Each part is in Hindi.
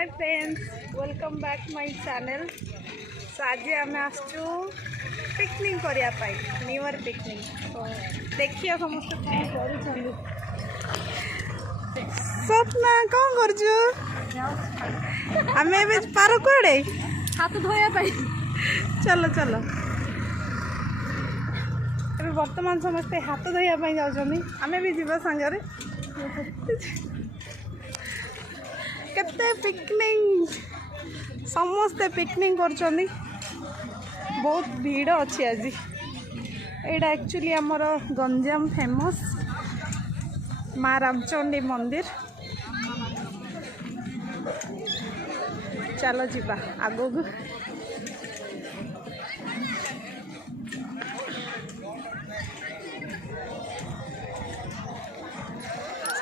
Hi friends, welcome back my channel. So आज आम आसचु पिकनिक करने न्यू ईयर पिकनिक। तो देखिए समस्त कौन कर स्वप्ना कौन कर पार कड़े हाथ धोया चलो चलो अभी बर्तमान समस्ते हाथ धोया जाऊँ आम भी जीवा सांगे केते पिकनिक समस्ते पिकनिक कर बहुत भीड़ अच्छी आज यहाँ एक्चुअली आमर गंजाम फेमस माँ रामचंडी मंदिर। चलो जीवा आगो से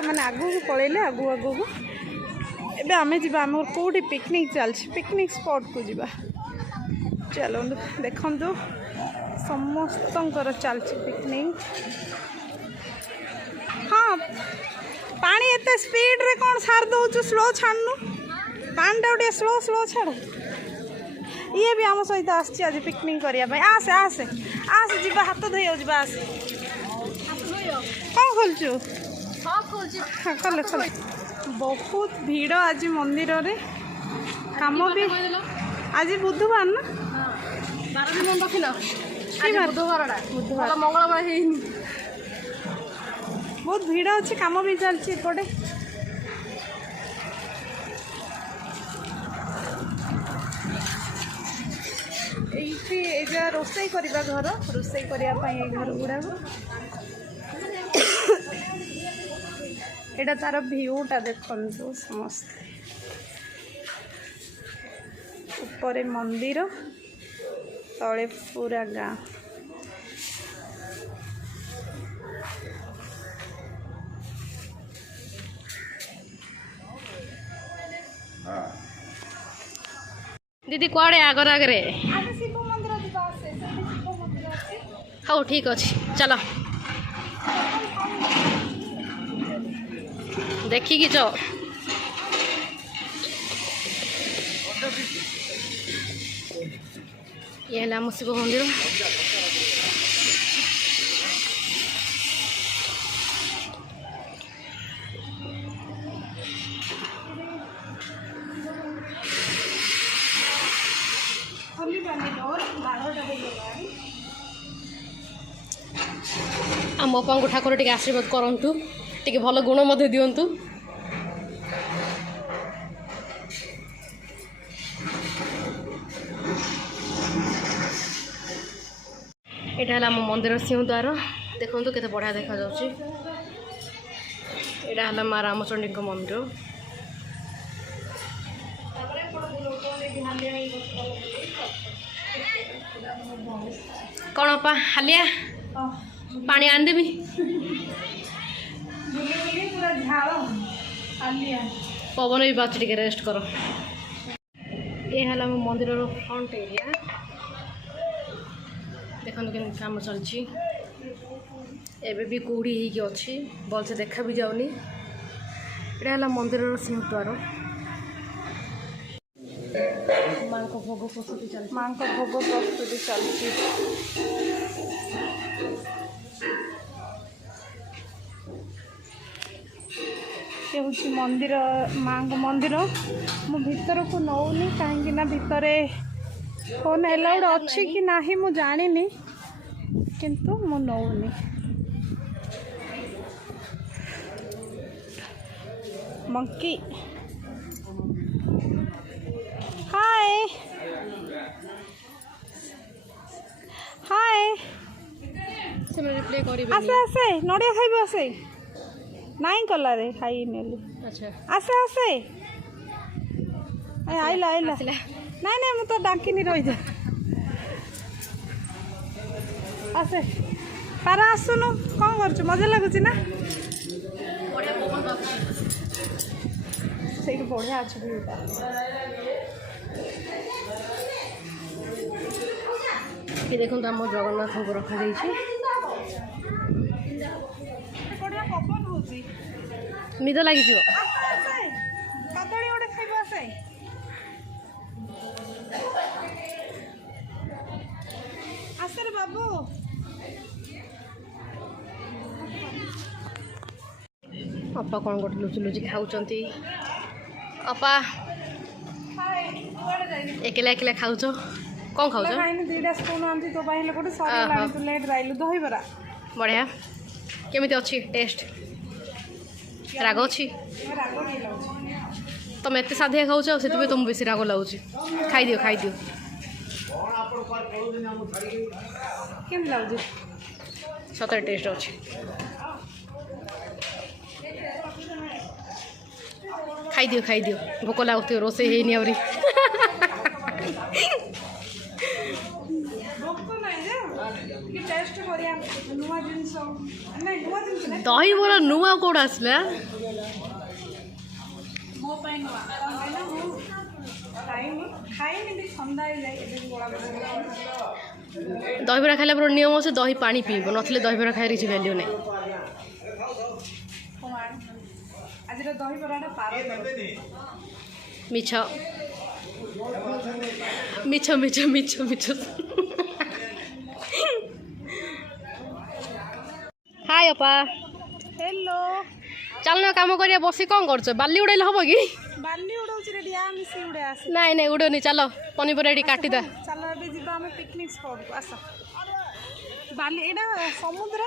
मैंने आगू पलैले आगू आगू एबे आमे जीवा आम कोठी पिकनिक चलछि पिकनिक स्पॉट को जीवा। चलो देखु समस्तंकर चलछि पिकनिक। हाँ पानी एते स्पीड रे कौन सार दउछु स्लो छाड़नु पानी टा स्लो स्लो छाड़। ये भी आम सहित आसी आज पिकनिक करने आसे आसे आसे जीवा हाथ धोई जीवा आसे कौन खोलचु हाँ कले कले बहुत भीड़ आज मंदिर रे काम भी आज बुधवार ना बुधवार मंगलवार बहुत भीड़ अच्छे काम भी चलती एपटे। ये रोसई करवा घर रोसई करने घर गुड़ाक एटा तार भ्यूटा देखु समस्त ऊपर मंदिर तले पूरा गाँ। दीदी कुआड़े आगर आगे शिव मंदिर हाँ ठीक अच्छे चलो देखिकी जाओ। ये है आम शिव मंदिर आम बापा को ठाकुर टे आशीर्वाद करंतु टे भल गुण मध्य दियंतु। यहाँ है मंदिर सिंहद्वार देखो केते बढ़िया देखा जाउछि। यहाँ है माँ रामचंडी मंदिर कौन पा हालिया पानी आनदेवी पवन भी बात टे रेस्ट कर। ये है मंदिर फ्रंट एरिया देखो कि काम चलछि एबे भी कुड़ी ही अच्छी भल से देखा भी जाऊनी। यहाँ है मंदिर सिंहद्वार माँ को भोग प्रस्तुति चलती माँ को भोग प्रस्तुति चलती। ये हूँ मंदिर माँ को मंदिर मु भीतर को नौनी कहीं भितर फोन एलाउड अच्छी कि नहीं मु जानी किंतु मु नौनी। मंकी हाय हाय रिप्ले करी आसे आसे नड़िया खाइबे आसे नाई कला रे खाई नेली अच्छा आसे आसे आइला आइला नहीं नहीं मु तो डाकिनी रही जा आसे पारा आसुनु कौन कर मजा लगुच ना से बढ़िया अच्छे भ्यूटा ये देखो आम जगन्नाथ को रखा निद लगी कदली गोटे खाइबा से ଅପା କ'ଣ ଗୋଟେ ଲୁଚି ଲୁଚି ଖାଉଛନ୍ତି। ଅପା ଏକଲା ଏକଲା ଖାଉଛ, କ'ଣ ଖାଉଛ? ଦୁଇଟା ସ୍ପୁନ୍ ଆଣିଛି ତୋ ପାଇଁ ଗୋଟେ ସରିଗଲାଣି, ତୁ ଲେଟ୍ ରାଇଲୁ। ଦହିବରା ବଢ଼ିଆ, କେମିତି ଅଛି ଟେଷ୍ଟ? ରାଗ ଅଛି? ରାଗ ଟିକେ ଲାଗୁଛି। ତମେ ଏତେ ସାଧିଆ ଖାଉଛ ସେଥିପାଇଁ ତୁମକୁ ବେଶୀ ରାଗ ଲାଗୁଛି। ଖାଇଦିଅ ଖାଇଦିଅ। କେମିତି ଲାଗୁଛି? ସତରେ ଟେଷ୍ଟ ଅଛି। ଖାଇଦିଅ ଖାଇଦିଅ, ଭୋକ ଲାଗୁଥିବ, ରୋଷେଇ ହେଇନି ଆହୁରି। ଦହିବରା ନୂଆ କୋଉଟା ଆସିଲା? ଦହିବରା ଖାଇଲା ପରେ ନିୟମ ଅଛି ଦହି ପାଣି ପିଇବ, ନଥିଲେ ଦହିବରା ଖାଇବାର କିଛି ଭ୍ୟାଲ୍ୟୁ ନାହିଁ। ମିଛ ମିଛ ମିଛ ମିଛ ମିଛ। ହାଏ ଅପା। ହେଲୋ। ଚାଲୁନ କାମ କରିବା, ବସି କ'ଣ କରୁଛ? ବାଲି ଉଡ଼େଇଲେ ହବ କି? ବାଲି ଉଡଉଛି ରେ ଡିଆ ମିଶି ଉଡେ ଆସ। ନାଇଁ ନାଇଁ ଉଡ଼ଉନି, ଚାଲ ପନିପରିବା ଏଠି କାଟିଦା। ଚାଲ ଏବେ ଯିବା ଆମେ ପିକନିକ ସ୍ପଟକୁ, ଆସ। ବାଲି ଏଇଟା ସମୁଦ୍ର?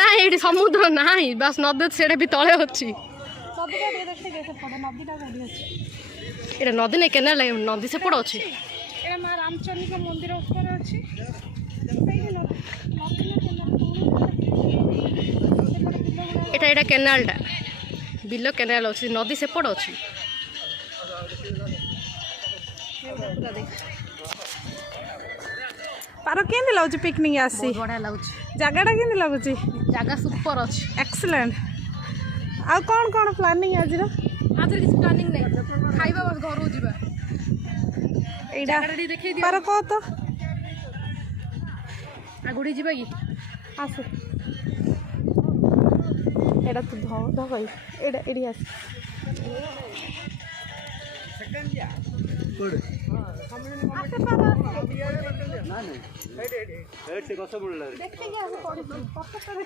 ନାଇଁ ଏଇଠି ସମୁଦ୍ର ନାହିଁ, ବାସ୍ ନଦୀ ସେଇଟା ବି ତଳେ ଅଛି। ନଦୀଟା ଟିକେ ଦେଖେଇ ସେପଟେ, ନଦୀଟା କୋଉଠି ଅଛି? ଏଇଟା ନଦୀ ନାଇଁ, କେନାଲ ନଦୀ ସେପଟେ ଅଛି। ଏଇଟା ମା ରାମଚଣ୍ଡୀଙ୍କ ମନ୍ଦିର ଉପରେ ଅଛି। ଏଇଟା ଏଇଟା କେନାଲଟା, ବିଲ କେନାଲ ଅଛି, ନଦୀ ସେପଟେ ଅଛି। ପାର କେମିତି ଲାଗୁଛି ପିକନିକ ଆସି? ବଢ଼ିଆ ଲାଗୁଛି। ଜାଗାଟା କେମିତି ଲାଗୁଛି? ଜାଗା ସୁପର ଅଛି, ଏକ୍ସଲେଣ୍ଟ। ଆଉ କ'ଣ କ'ଣ ପ୍ଲାନିଂ ଆଜିର? ଆଜିର କିଛି ପ୍ଲାନିଂ ନାହିଁ, ଖାଇବା ବସ୍ ଘରକୁ ଯିବା। ଏଇଟା ଦେଖେଇ ଦିଅ ପାର କହ ତ, ଆଗୁଡ଼ି ଯିବା କି? ଆସ ଏଇଟା ତୁ ଧଇ, ଏଇଟା ଏଇଠି ଆସ।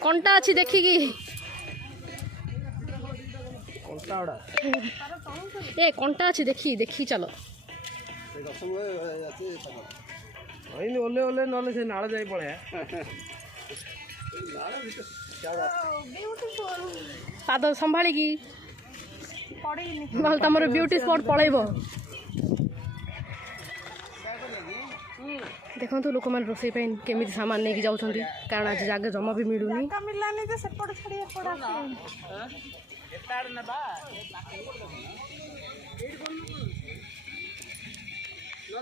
କଣ୍ଟା ଅଛି ଦେଖିକି। ଏ କଣ୍ଟା ଅଛି ଦେଖି ଚାଲ। ଓଲେ ଓଲେ ନହେଲେ ସେ ନାଳ ଯାଇ ପଳେଇବା। ପାଦ ସମ୍ଭାଳିକି, ନହେଲେ ତମର ବିୟୁଟି ସ୍ପଟ ପଳେଇବ। ଦେଖନ୍ତୁ ଲୋକମାନେ ରୋଷେଇ ପାଇଁ କେମିତି ସାମାନ ନେଇକି ଯାଉଛନ୍ତି, କାରଣ ଆଜି ଜାଗା ଜମା ବି ମିଳୁନି।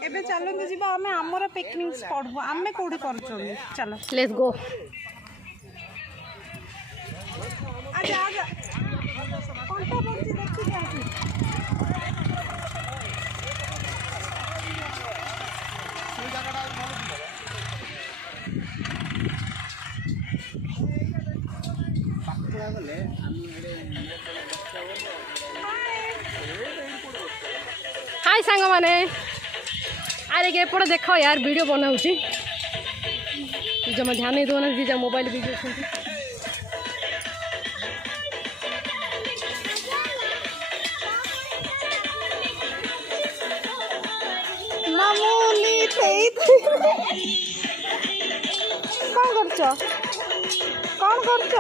ଏବେ ଚାଲନ୍ତୁ ଯିବା ଆମେ ଆମର ପିକନିକ ସ୍ପଟକୁ। ଆମେ କୋଉଠି କରୁଛନ୍ତି, ଚାଲ ଲେଟ୍ସ ଗୋ। ଆजा ଆजा, କଣ୍ଟା ପଡୁଛି ଦେଖିକି ଆସି। हाय सांग माने, अरे के एपटे देख यार वीडियो बनाऊँगी, जमा ध्यान नहीं दौना दीजा मोबाइल वीडियो सुनती। मामूली कौन करछ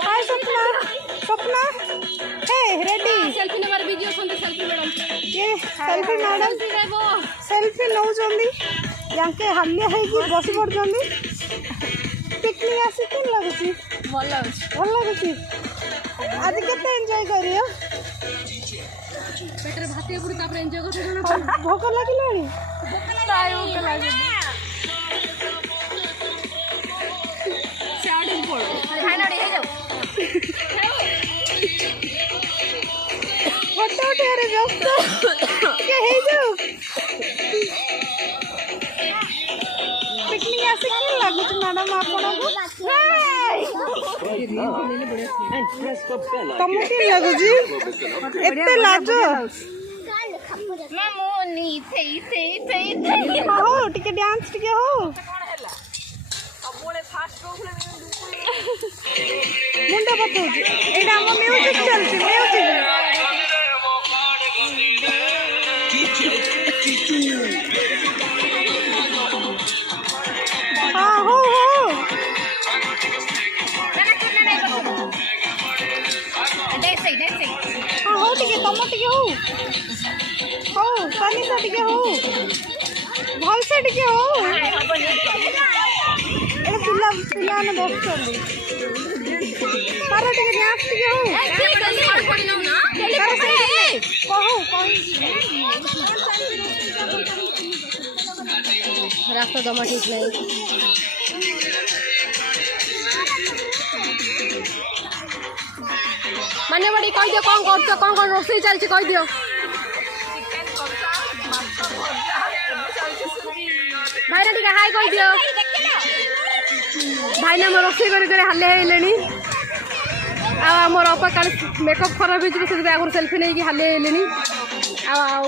हाय सपना सपना हे रेडी सेल्फी नेबार वीडियो सुनती। सेल्फी मैडम, ये सेल्फी मैडम सेल्फी नौचंदी, याके हालिया है कि बसी पड़चंदी। पिकनिक आसी केन लागुची? भल लागुची। आज केते एन्जॉय करियो? पेटर भाते पुरी तापर एन्जॉय करछ ना। भोक लागिलानी? भोक लागी स्टार्टिंग पड़ खाना रे जाओ। फोटो उठारे व्यस्त के हे जाओ। पिकनिक आसी केन लागुची मैडम आपनको? तमु केन लागुची? एते लाजो मामूली थे हो टिके डांस टिके हो। मुंड बतौची एटा हम म्यूजिक चलची म्यूजिक हाँ हो हाँ हो टिके तुम टिके हो तानिशा टिके हो भल से टिके हो ए पिला पिला ने बस चली तार टिके डांस टिके हो तार से कहू रास्ता जमा ठीक नहीं माने बड़ी कह दियो कौन कर कौन रोसई चलती कह दियो भाई ना टिके हाय कह दियो भाई ना मोर रोसई कर हाले हेलेनी आमर अपा का मेकअप खराब हो आगुरी सेल्फी नहीं कि हाले हेलेनी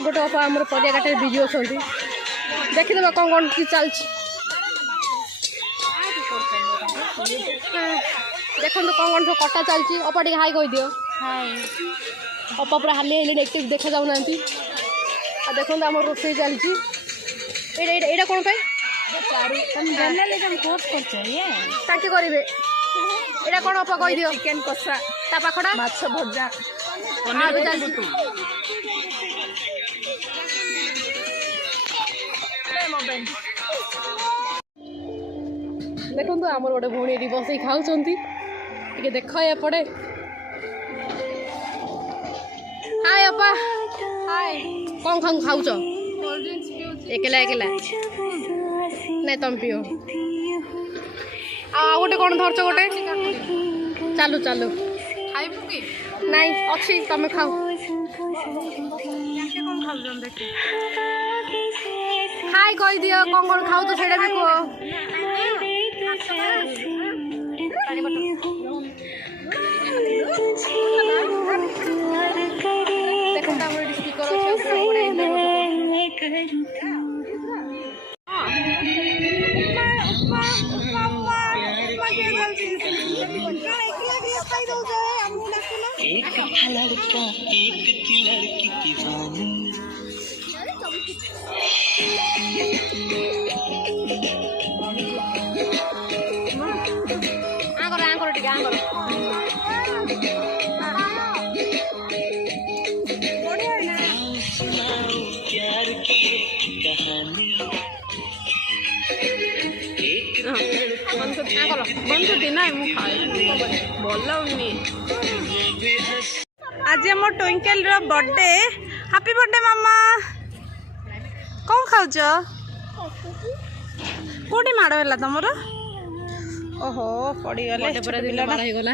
गोटे अपा आम परिया घाटे बिजी अच्छा देखीदेव कौन कौन कि चलती देखो कौन कौन सब कटा चलती अपा टे हाई कह दियो हाय अपा पूरा हाली हेले एक्टिव देखा जाऊना देखो आम रोसई चलती एटा कौन पे कोर्स करेंगे एटा कौन अपा कह दियो चिकेन कषा ता पाखड़ा माछ भजा देखो आमर गोटे भौणी ये बस खाऊँ देख एपटे हाय अपा हाय कौन खाऊच एकला एकला नहीं तुम पिओ गोटे कौन धरच गोटे चालू चालू नहीं अच्छी तुम खाओ हाय कह दियो कौन कौन खाऊ तो सेटा भी कह एक था लड़का एक थी लड़की दीवानी प्यार की एक कहानी आज आम ट्विंकल बर्थडे हैप्पी बर्थडे मामा कौन खाऊच कौटी माड़ है तुम ओहो पड़गले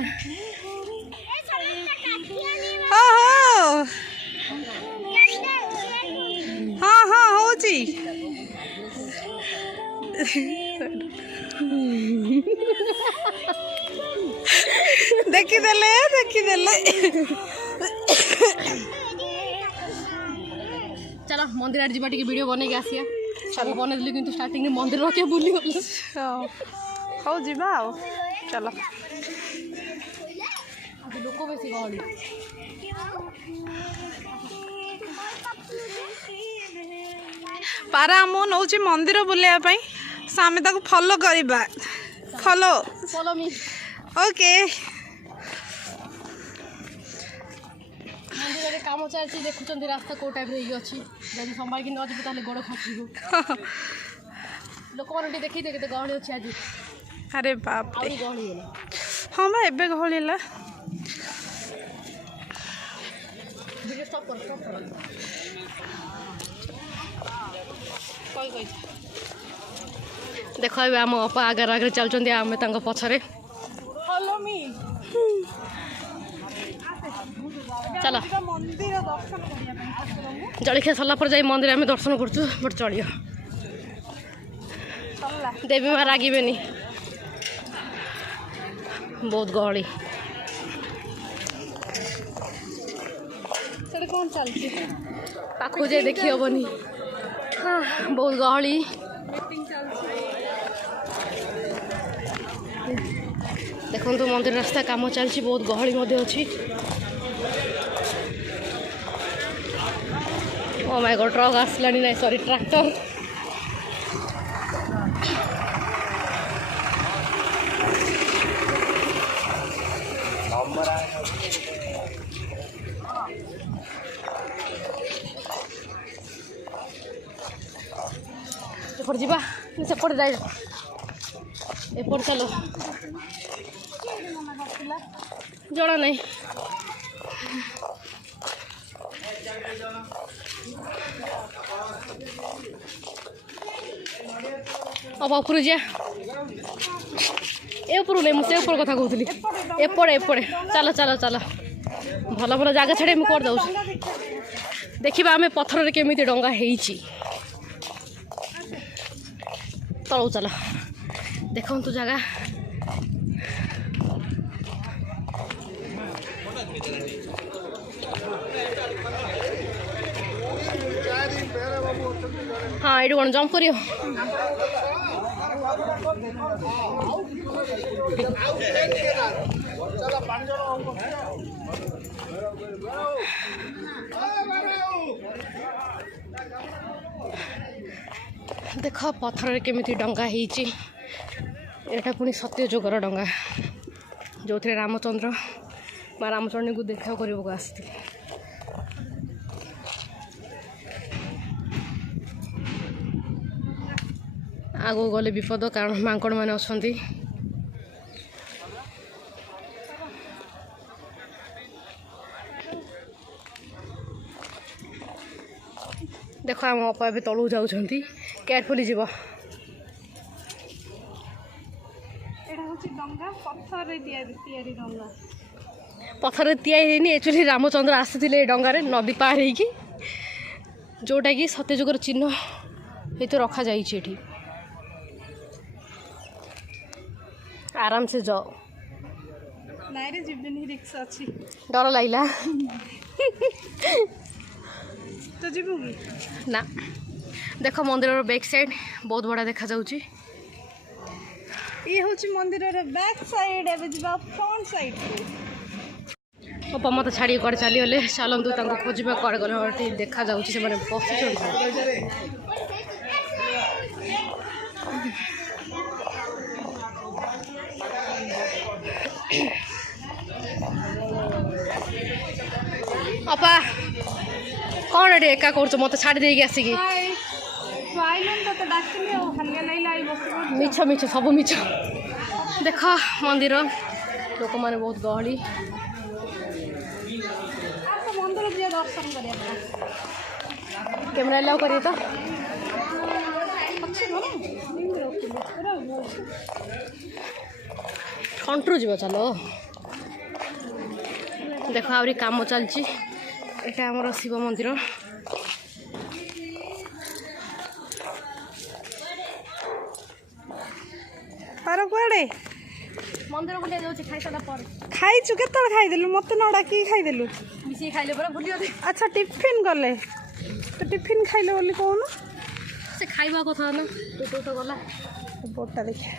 हाँ हाँ हूँ देखीदेले देखीदेले चलो मंदिर आड़ जावा वीडियो बन आसिया सब बनैली कि स्टार्टिंग में मंदिर रखे बुली गल हौ जीवा चलो लोक बेस गहली पारा आम नौ मंदिर बुलायापी आम फॉलो करवा फॉलो फॉलो मी ओके मंदिर काम चलती देखुं रास्ता कौ टाइप अच्छी जब संभाल कि नजर ताले गोड़ खसब लोक मैंने देखी दे गहली अच्छी आज अरे बाप रे गहली हाँ बा एबे गहली वीडियो स्टॉप कर देख आम अपा आगे आगे चलते आम पछरे चलो जलखिया सरला पर जाई मंदिर आम दर्शन करछु बट चलियो देवी माँ रागिबे बहुत गहली कौन चलती पाखु जाए देखी हेनी बहुत गहली देख देखो मंदिर रास्ता काम चलती बहुत गहली अच्छी ओ माय गॉड ट्रक आसला ना सॉरी ट्रैक्टर एपट जा सेपट जाए एपट चलो जना नहीं अब ऊपर जा ऊपर नहीं मुझे ऊपर कथा कहती एपटे एपटे चलो चलो चलो भल भल जगह छाड़े मुझे कर दे देखा आम पथर केमी डंगा तलू चल देखु जगह हाँ ये कौन जंप करियो देख पथर केमिति डंगा एटा पुणी सत्यजुगर डंगा जो थे रामचंद्र माँ रामचंद्र को देखा करने आसते आगो गले विपद कारण मांकड़ मैंने अच्छा देख आम अपा ए तलू जाऊँ केयरफुली जीव पत्थर तैयारी एक्चुअली रामचंद्र आसी डंगार नदी पार हो जोटा कि सत्यजुगर चिन्ह ये तो रखा जाइए आराम से जाओ डर लगला तो जीवु ना देख मंदिर बैक साइड बहुत बड़ा देखा जाउची ये होची मंदिर रे बैक साइड एबे जिबा फ्रंट साइड अपा मत छाड़ी कर चली गले चलतु खोजा कड़े गले देखा जाउची से माने बसी अपा कौन एटे एका कर मत छाड़ी देगी आसिकी मिछ मिछ सब मिछ देख मंदिर लोक मैंने बहुत गहली कैमरा अलाउ करिए तो कंट्रो जीव चलो देख आहरी काम चलती एटा हमर शिव मंदिर पार कुआड़े मंदिर बुलिया जाऊँ खाई सारा पर खाइचु केत खाइदेलु मत न डाकी खाइदेलु मिसी खाइले पर भूली अच्छा टिफिन गले तो टिफिन खाइले बोली कौन से खाइबा कथा ना तो गला बोटा देखा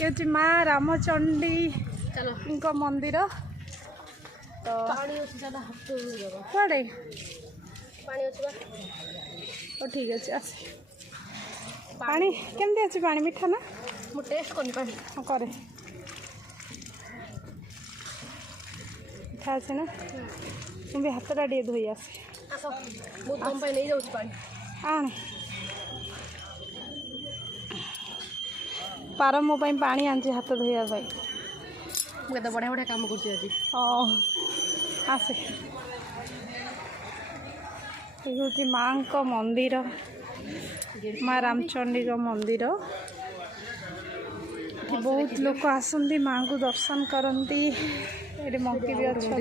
ये माँ रामचंडी चलो इनका मंदिर तो पानी अच्छी ज्यादा हाथ कुआड़े पानी अच्छी ओ ठीक अच्छे आस पानी केमती अच्छे पानी मीठा ना मु टेस्ट करनी पानी हाँ करे मीठा अच्छे ना तुम भी हाथ टे धोई आसे आस बहुत कम पाई नहीं जाऊँ पानी आने पार मो पानी आनी हाथ धोया बढ़िया बढ़िया काम कर आसे ये माँ का मंदिर माँ रामचंडी का मंदिर बहुत लोग आसती माँ को दर्शन करती ये मंकी भी अच्छा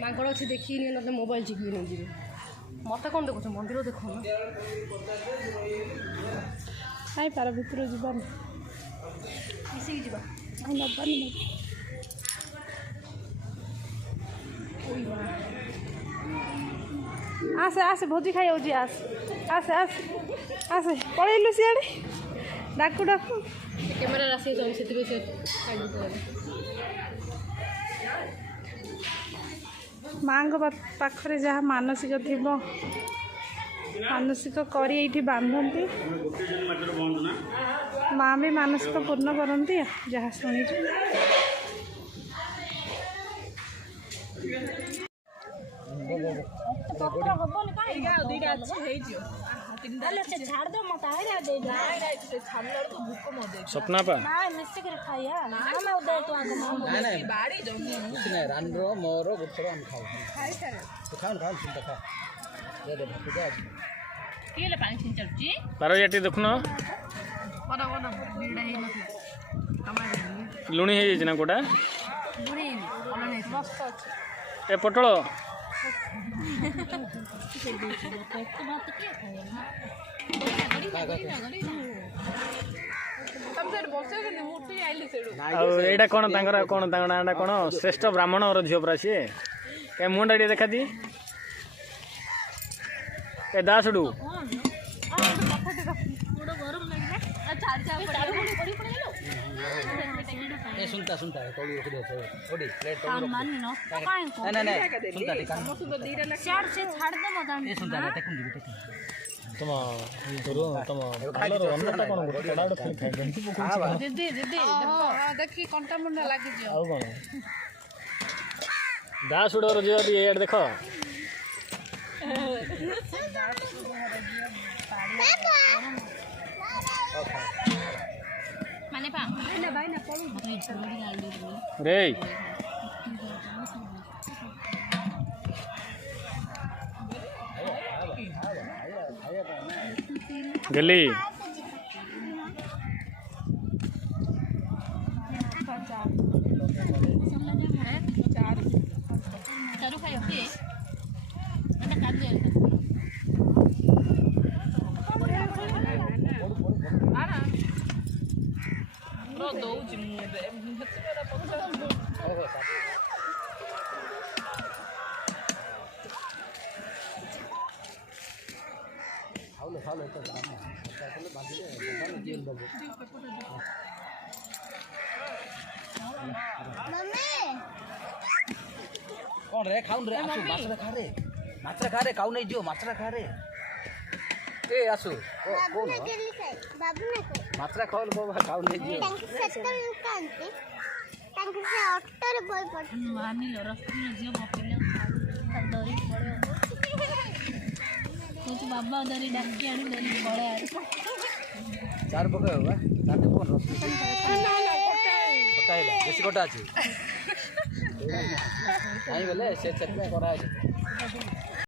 मांकड़ अच्छे देखी ना मोबाइल चिकी नहीं जी मत कौन देखो मंदिर देख नाई पार भितर जीवन मिसिकी जीवा नबानी आसे आसे भोजी खाई आसे आसे आसे आसे पलैलु सियाड़े ଡାକୁ ଡାକୁ କ୍ୟାମେରା ଆସିଛନ୍ତି ସେଥିପାଇଁ ସେ ମାଆଙ୍କ ପାଖରେ ଯାହା ମାନସିକ ଥିବ ମାନସିକ କରି ଏଇଠି ବାନ୍ଧନ୍ତି। ମା ବି ମାନସିକ ପୂର୍ଣ୍ଣ କରନ୍ତି ଯାହା ଶୁଣିଛୁ। ସ୍ୱପ୍ନା ପା ମୋର ଗୋଟେ ଆମେ ଖାଉ ପାର ଏଠି ଦେଖୁନ ଲୁଣି ହେଇଯାଇଛି ନା କୋଉଟା ଏ ପୋଟଳ ଆଉ ଏଇଟା କ'ଣ ତାଙ୍କର କ'ଣ ତାଙ୍କ ନାଁଟା କ'ଣ ଶ୍ରେଷ୍ଠ ବ୍ରାହ୍ମଣର ଝିଅ ପରା ସିଏ କାହିଁ ମୁହଁଟା ଟିକେ ଦେଖାତି ଏ ଦାସଡୁ सुनता सुनता तोड़ी रख दे ओडी प्लेट तोड़ी रख नहीं नहीं सुनता टिका चार से छाड़ दे मत ए सुनता टेकुन दिबे टेकुन तुम गुरु तुम खालो रन्नता कोन कडाड खाली खाइ गंती पोकुन दे देखि कंटा मुंडा लागि जे आ कोन दास उडर जे अभी एड देखो माने पा ना भाई ना पळू रे गली चारू खाइ ओके एटा काट दे आना रो दउची मु हेतरा पछा ओहो खाओ तो बांधी दे जीवन बाबू मम्मी कौन रे खाउन रे आसु माछरा खा रे खाउ नहीं जो माछरा खा रे ए आसु कौन बाबू ने माछरा खाओ बाबा खाउ नहीं जो सेटल कांती तांके से ऑटो रे बोल पड़ मानी लो रस्ते में जियो मपिले दरी पड़े तो बाबा दरी डाकी आनी दरी पड़े चार पके होगा ताते कोन रस्ते कोटा है बेसी कोटा अछि आई बोले से चटना करा है